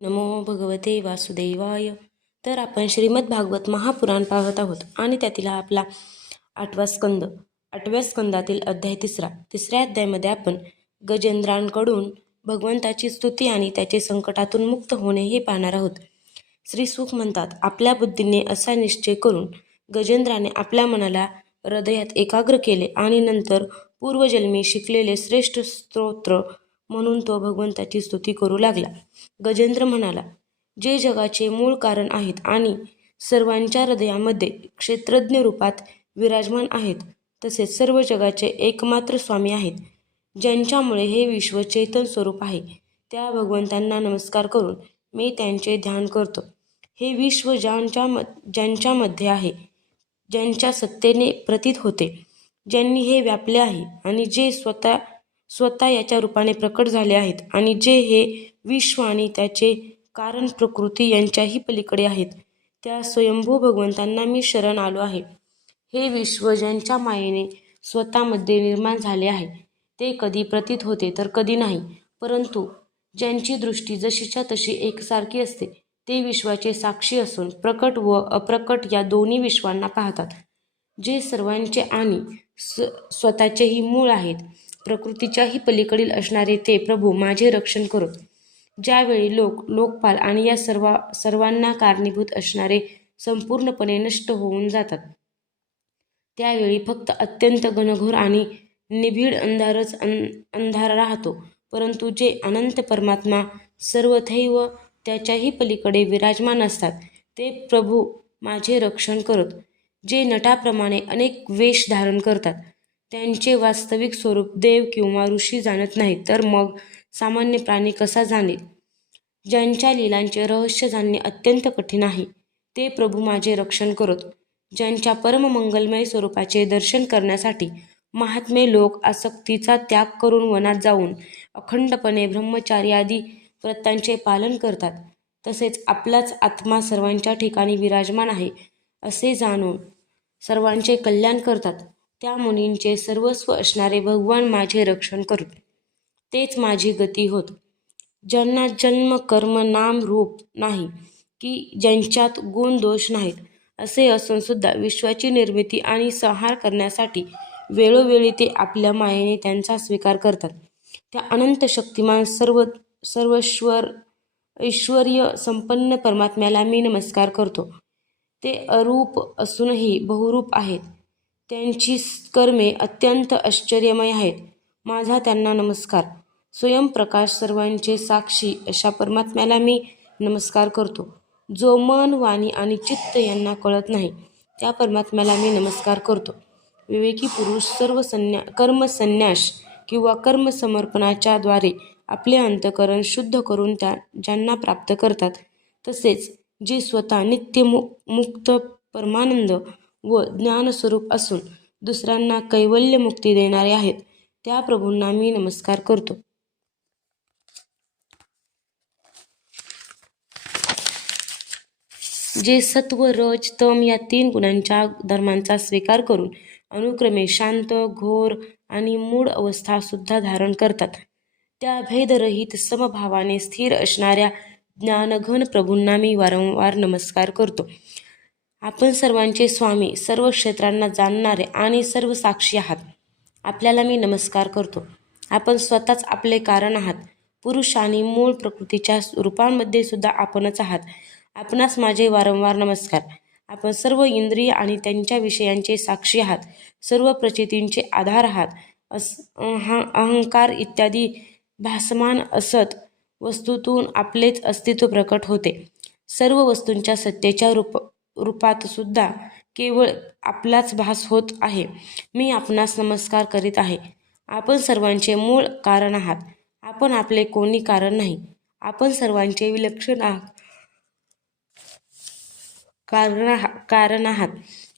नमो भगवते वासुदेवाय. तर आपण श्रीमद भागवत महापुराण पाहत आहोत आणि त्यातील आपला आठवा स्कंद आठव्या स्कंदातील अध्याय तिसरा. तिसऱ्या अध्यायामध्ये आपण गजेंद्रांकडून भगवंताची स्तुती आणि त्याचे संकटातून मुक्त होणे हे पाहणार आहोत. श्री सुख म्हणतात आपल्या बुद्धीने असा निश्चय करून गजेंद्राने आपल्या मनाला हृदयात एकाग्र केले आणि नंतर पूर्वजन्मी शिकलेले श्रेष्ठ स्तोत्र म्हणून तो भगवंताची स्तुती करू लागला. गजेंद्र म्हणाला जे जगाचे मूळ कारण आहेत आणि सर्वांच्या हृदयामध्ये क्षेत्रज्ञ रूपात विराजमान आहेत तसेच सर्व जगाचे एकमात्र स्वामी आहेत ज्यांच्यामुळे हे विश्व चेतन स्वरूप आहे त्या भगवंतांना नमस्कार करून मी त्यांचे ध्यान करतो. हे विश्व ज्यांच्या म ज्यांच्यामध्ये आहे ज्यांच्या सत्तेने प्रतीत होते ज्यांनी हे व्यापले आहे आणि जे स्वतः स्वतः याच्या रूपाने प्रकट झाले आहेत आणि जे हे विश्व आणि त्याचे कारण प्रकृती यांच्याही पलीकडे आहेत त्या स्वयंभू भगवंतांना मी शरण आलो आहे. हे विश्व ज्यांच्या मायेने स्वतःमध्ये निर्माण झाले आहे ते कधी प्रतीत होते तर कधी नाही परंतु ज्यांची दृष्टी जशीच्या तशी एकसारखी असते ते विश्वाचे साक्षी असून प्रकट व अप्रकट या दोन्ही विश्वांना पाहतात जे सर्वांचे आणि स स्वतःचेही मूळ आहेत. प्रकृतीच्याही पलीकडील असणारे ते प्रभू माझे रक्षण करत ज्यावेळी लोक लोकपाल आणि या सर्व सर्वांना कारणीभूत असणारे संपूर्णपणे नष्ट होऊन जातात. त्यावेळी फक्त अत्यंत घनघोर आणि निबिड अंधारच अं अंधार राहतो. परंतु जे अनंत परमात्मा सर्वथैव त्याच्याही पलीकडे विराजमान असतात ते प्रभू माझे रक्षण करत जे नटाप्रमाणे अनेक वेश धारण करतात. त्यांचे वास्तविक स्वरूप देव किंवा ऋषी जाणत नाही तर मग सामान्य प्राणी कसा जाणेल? ज्यांच्या लीलांचे रहस्य जाणणे अत्यंत कठीण आहे ते प्रभू माझे रक्षण करत. ज्यांच्या परममंगलमय स्वरूपाचे दर्शन करण्यासाठी महात्मे लोक आसक्तीचा त्याग करून वनात जाऊन अखंडपणे ब्रह्मचारी आदी व्रतांचे पालन करतात. तसेच आपलाच आत्मा सर्वांच्या ठिकाणी विराजमान आहे असे जाणून सर्वांचे कल्याण करतात. त्या मुनींचे सर्वस्व असणारे भगवान माझे रक्षण करू तेच माझी गती होत. ज्यांना जन्म कर्म नाम रूप नाही की ज्यांच्यात गुण दोष नाहीत असे असून सुद्धा विश्वाची निर्मिती आणि संहार करण्यासाठी वेळोवेळी ते आपल्या मायेने त्यांचा स्वीकार करतात. त्या अनंत शक्तिमान सर्व सर्वश्वर ऐश्वर्य संपन्न परमात्म्याला मी नमस्कार करतो. ते अरूप असूनही बहुरूप आहेत. त्यांची कर्मे अत्यंत आश्चर्यमय आहेत. माझा त्यांना नमस्कार. स्वयंप्रकाश सर्वांचे साक्षी अशा परमात्म्याला मी नमस्कार करतो. जो मन वाणी आणि चित्त यांना कळत नाही त्या परमात्म्याला मी नमस्कार करतो. विवेकी पुरुष सर्व संन्या कर्मसन्यास किंवा कर्मसमर्पणाच्या द्वारे आपले अंतकरण शुद्ध करून त्या ज्यांना प्राप्त करतात. तसेच जे स्वतः नित्य मु मुक्त परमानंद व ज्ञानस्वरूप असून दुसऱ्यांना कैवल्य मुक्ती देणारे आहेत. त्या प्रभूंना मी नमस्कार करतो. जे सत्व रज तम या तीन गुणांच्या धर्मांचा स्वीकार करून अनुक्रमे शांत घोर आणि मूळ अवस्था सुद्धा धारण करतात. त्या भेदरहित समभावाने स्थिर असणाऱ्या ज्ञानघन प्रभूंना मी वारंवार नमस्कार करतो. आपण सर्वांचे स्वामी सर्व क्षेत्रांना जाणणारे आणि सर्व साक्षी आहात. आपल्याला मी नमस्कार करतो. आपण स्वतःच आपले कारण आहात. पुरुष आणि मूळ प्रकृतीच्या रूपांमध्ये सुद्धा आपणच आहात. आपणास माझे वारंवार नमस्कार. आपण सर्व इंद्रिय आणि त्यांच्या विषयांचे साक्षी आहात. सर्व प्रचितींचे आधार आहात. अस अहंकार इत्यादी भासमान असत वस्तूतून आपलेच अस्तित्व प्रकट होते. सर्व वस्तूंच्या सत्तेच्या रूप रूपात सुद्धा केवळ आपलाच भास होत आहे. मी आपणास नमस्कार करीत आहे. आपण सर्वांचे मूळ कारण आहात. आपण आपले कोणी कारण नाही. आपण सर्वांचे विलक्षण आहात कारण कारण आहात.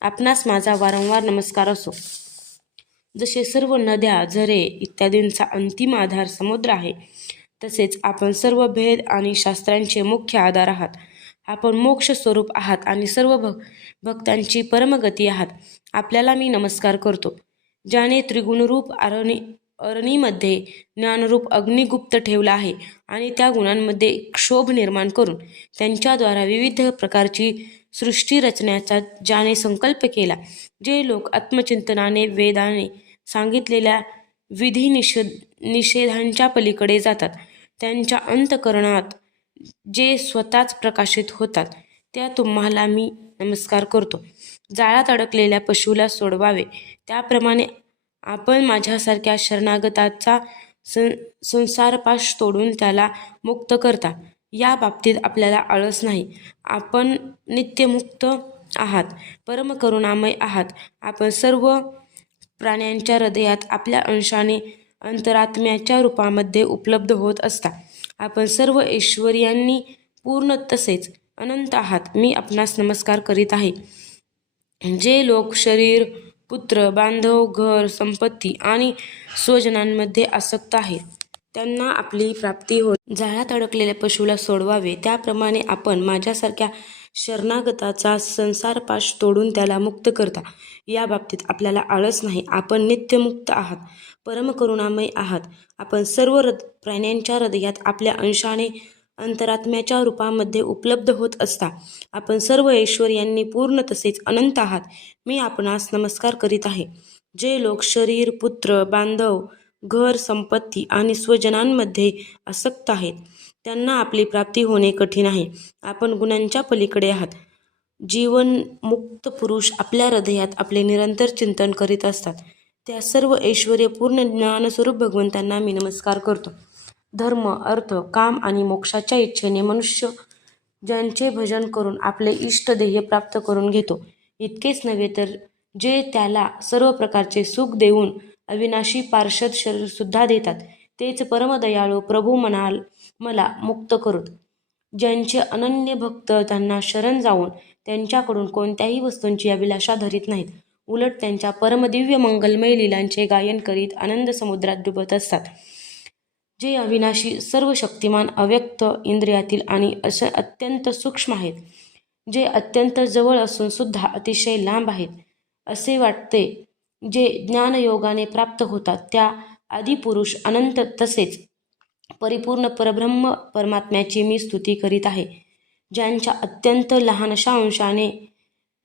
आपणास माझा वारंवार नमस्कार असो. जसे सर्व नद्या झरे इत्यादींचा अंतिम आधार समुद्र आहे तसेच आपण सर्व भेद आणि शास्त्रांचे मुख्य आधार आहात. आपण मोक्ष स्वरूप आहात आणि सर्व भ भक्तांची परमगती आहात. आपल्याला मी नमस्कार करतो. ज्याने त्रिगुणरूप अरणी अरणीमध्ये ज्ञानरूप अग्निगुप्त ठेवला आहे आणि त्या गुणांमध्ये क्षोभ निर्माण करून त्यांच्याद्वारा विविध प्रकारची सृष्टी रचण्याचा ज्याने संकल्प केला जे लोक आत्मचिंतनाने वेदाने सांगितलेल्या विधी निषेध निषेधांच्या पलीकडे जातात. त्यांच्या अंतकरणात जे स्वतःच प्रकाशित होतात त्या तुम्हाला मी नमस्कार करतो. जाळ्यात अडकलेल्या पशूला सोडवावे. त्याप्रमाणे आपण माझ्यासारख्या शरणागताचा सं संसारपाश तोडून त्याला मुक्त करता. या बाबतीत आपल्याला आळस नाही. आपण नित्यमुक्त आहात. परमकरुणामय आहात. आपण सर्व प्राण्यांच्या हृदयात आपल्या अंशाने अंतरात्म्याच्या रूपामध्ये उपलब्ध होत असता. आपण सर्व ऐश्वर्यांनी पूर्ण तसेच अनंत आहात. मी आपणास नमस्कार करीत आहे. जे लोक शरीर पुत्र बांधव घर संपत्ती आणि स्वजनांमध्ये आसक्त आहेत त्यांना आपली प्राप्ती होत जाळ्यात अडकलेल्या पशुला सोडवावे. त्याप्रमाणे आपण माझ्यासारख्या शरणागताचा संसारपाश तोडून त्याला मुक्त करता. या बाबतीत आपल्याला आळस नाही. आपण नित्यमुक्त आहात. परमकरुणामय आहात. आपण सर्व हृद प्राण्यांच्या हृदयात आपल्या अंशाने अंतरात्म्याच्या रूपामध्ये उपलब्ध होत असता. आपण सर्व ऐश्वर्यांनी पूर्ण तसेच अनंत आहात. मी आपणास नमस्कार करीत आहे. जे लोक शरीर पुत्र बांधव घर संपत्ती आणि स्वजनांमध्ये आसक्त आहेत त्यांना आपली प्राप्ती होणे कठीण आहे. आपण गुणांच्या पलीकडे आहात. जीवनमुक्त पुरुष आपल्या हृदयात आपले निरंतर चिंतन करीत असतात. त्या सर्व ऐश्वर्यपूर्ण ज्ञानस्वरूप भगवंतांना मी नमस्कार करतो. धर्म अर्थ काम आणि मोक्षाच्या इच्छेने मनुष्य ज्यांचे भजन करून आपले इष्टध्येय प्राप्त करून घेतो. इतकेच नव्हे तर जे त्याला सर्व प्रकारचे सुख देऊन अविनाशी पार्षद शरीरसुद्धा देतात. तेच परमदयाळू प्रभू म्हणाल मला मुक्त करूत ज्यांचे अनन्य भक्त त्यांना शरण जाऊन त्यांच्याकडून कोणत्याही वस्तूंची अभिलाषा धरीत नाहीत. उलट त्यांच्या परमदिव्य मंगलमय लीलांचे गायन करीत आनंद समुद्रात डुबत असतात. जे अविनाशी सर्व शक्तिमान अव्यक्त इंद्रियातील आणि असे अत्यंत सूक्ष्म आहेत. जे अत्यंत जवळ असून सुद्धा अतिशय लांब आहेत. असे वाटते जे ज्ञानयोगाने प्राप्त होतात. त्या आदिपुरुष अनंत तसेच परिपूर्ण परब्रह्म परमात्म्याची मी स्तुती करीत आहे. ज्यांच्या अत्यंत लहानशा अंशाने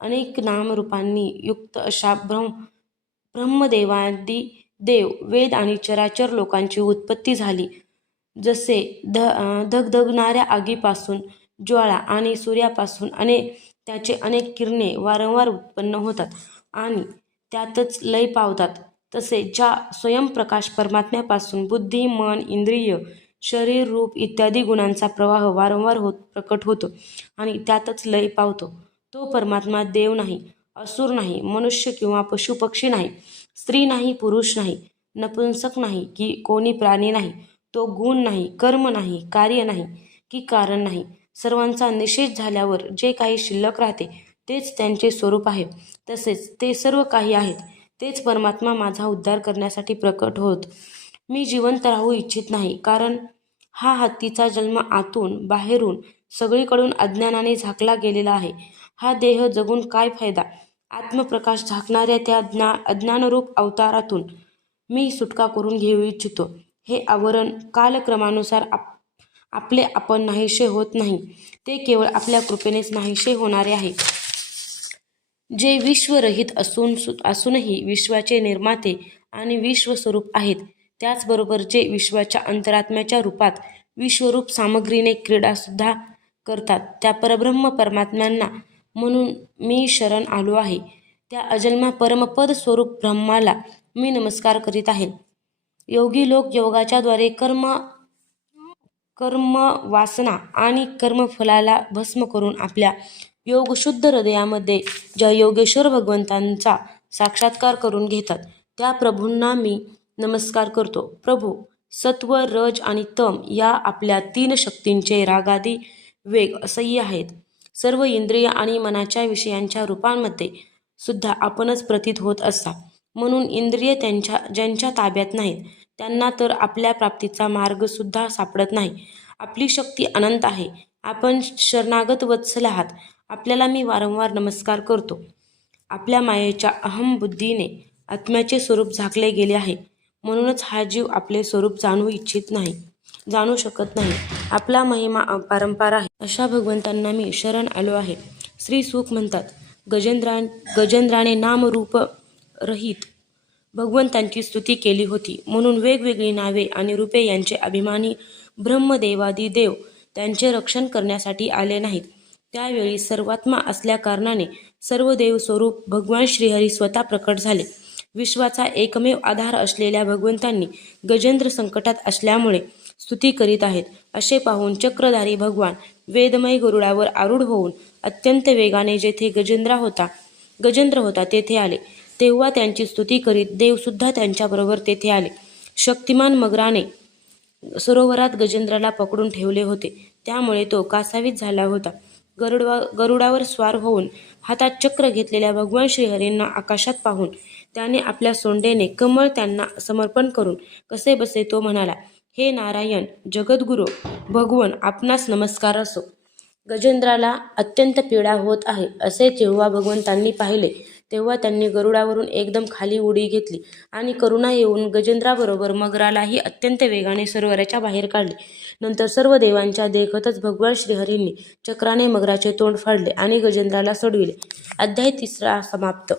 अनेक नामरूपांनी युक्त अशा ब्रह्म ब्रह्मदेवादी देव वेद आणि चराचर लोकांची उत्पत्ती झाली. जसे ध धगधगणाऱ्या आगीपासून ज्वाळा आणि सूर्यापासून अनेक त्याचे अनेक किरणे वारंवार उत्पन्न होतात आणि त्यातच लय पावतात. तसे ज्या स्वयंप्रकाश परमात्म्यापासून बुद्धी मन इंद्रिय शरीर रूप इत्यादी गुणांचा प्रवाह वारंवार होत प्रकट होतो आणि त्यातच लय पावतो. तो परमात्मा देव नाही असुर नाही मनुष्य किंवा पशुपक्षी नाही स्त्री नाही पुरुष नाही नपुंसक नाही की कोणी प्राणी नाही तो गुण नाही कर्म नाही कार्य नाही की कारण नाही. सर्वांचा निषेध झाल्यावर जे काही शिल्लक राहते तेच त्यांचे स्वरूप आहे. तसेच ते सर्व काही आहेत. तेच परमात्मा माझा उद्धार करण्यासाठी प्रकट होत. मी जिवंत राहू इच्छित नाही कारण हा हत्तीचा जन्म आतून बाहेरून सगळीकडून अज्ञानाने झाकला गेलेला आहे. हा देह जगून काय फायदा? आत्मप्रकाश झाकणाऱ्या त्या ज्ञा अज्ञानरूप अवतारातून मी सुटका करून घेऊ इच्छितो. हे आवरण कालक्रमानुसार आप आपले आपण नाहीसे होत नाही. ते केवळ आपल्या कृपेनेच नाहीसे होणारे आहे. जे विश्वरहित असून असूनही विश्वाचे निर्माते आणि विश्वस्वरूप आहेत. त्याचबरोबर जे विश्वाच्या अंतरात्म्याच्या रूपात विश्वरूप सामग्रीने क्रीडासुद्धा करतात. त्या परब्रह्म परमात्म्यांना म्हणून मी शरण आलो आहे. त्या अजन्मा परमपद स्वरूप ब्रह्माला मी नमस्कार करीत आहे. योगी लोक योगाच्याद्वारे कर्म कर्म वासना आणि कर्मफलाला भस्म करून आपल्या योग शुद्ध हृदयामध्ये ज्या योगेश्वर भगवंतांचा साक्षात्कार करून घेतात त्या प्रभूंना मी नमस्कार करतो. प्रभू सत्व रज आणि तम या आपल्या तीन शक्तींचे रागादी वेग असह्य आहेत. सर्व इंद्रिय आणि मनाच्या विषयांच्या रूपांमध्ये सुद्धा आपणच प्रतीत होत असता म्हणून इंद्रिय त्यांच्या ज्यांच्या ताब्यात नाहीत त्यांना तर आपल्या प्राप्तीचा मार्गसुद्धा सापडत नाही. आपली शक्ती अनंत आहे. आपण शरणागत वत्सल आहात. आपल्याला मी वारंवार नमस्कार करतो. आपल्या मायेच्या अहम बुद्धीने आत्म्याचे स्वरूप झाकले गेले आहे. म्हणूनच हा जीव आपले स्वरूप जाणू इच्छित नाही जाणू शकत नाही. आपला महिमा अपरंपार आहे. अशा भगवंतांना मी शरण आलो आहे. श्री सुख म्हणतात गजेंद्रा गजेंद्राने नामरूप रहित भगवंतांची स्तुती केली होती. म्हणून वेगवेगळी नावे आणि रूपे यांचे अभिमानी ब्रह्मदेवादी देव त्यांचे रक्षण करण्यासाठी आले नाहीत. त्यावेळी सर्वात्मा असल्याकारणाने सर्व देव स्वरूप भगवान श्रीहरी स्वतः प्रकट झाले. विश्वाचा एकमेव आधार असलेल्या भगवंतांनी गजेंद्र संकटात असल्यामुळे स्तुती करीत आहेत. असे पाहून चक्रधारी भगवान वेदमय गरुडावर आरूढ होऊन अत्यंत वेगाने जेथे गजेंद्रा होता गजेंद्र होता तेथे आले. तेव्हा त्यांची स्तुती करीत देवसुद्धा त्यांच्याबरोबर तेथे आले. शक्तिमान मगराने सरोवरात गजेंद्राला पकडून ठेवले होते. त्यामुळे तो कासावीत झाला होता. गरुडवा गरुडावर स्वार होऊन हातात चक्र घेतलेल्या भगवान श्रीहरींना आकाशात पाहून त्याने आपल्या सोंडेने कमळ त्यांना समर्पण करून कसे बसे तो म्हणाला हे नारायण जगद्गुरू भगवन आपणास नमस्कार असो. गजेंद्राला अत्यंत पीडा होत आहे असे जेव्हा भगवंतांनी पाहिले तेव्हा त्यांनी गरुडावरून एकदम खाली उडी घेतली आणि करुणा येऊन गजेंद्राबरोबर मगरालाही अत्यंत वेगाने सरोवराच्या बाहेर काढले. नंतर सर्व देवांच्या देखतच भगवान श्रीहरींनी चक्राने मगराचे तोंड फाडले आणि गजेंद्राला सोडविले. अध्याय तिसरा समाप्त.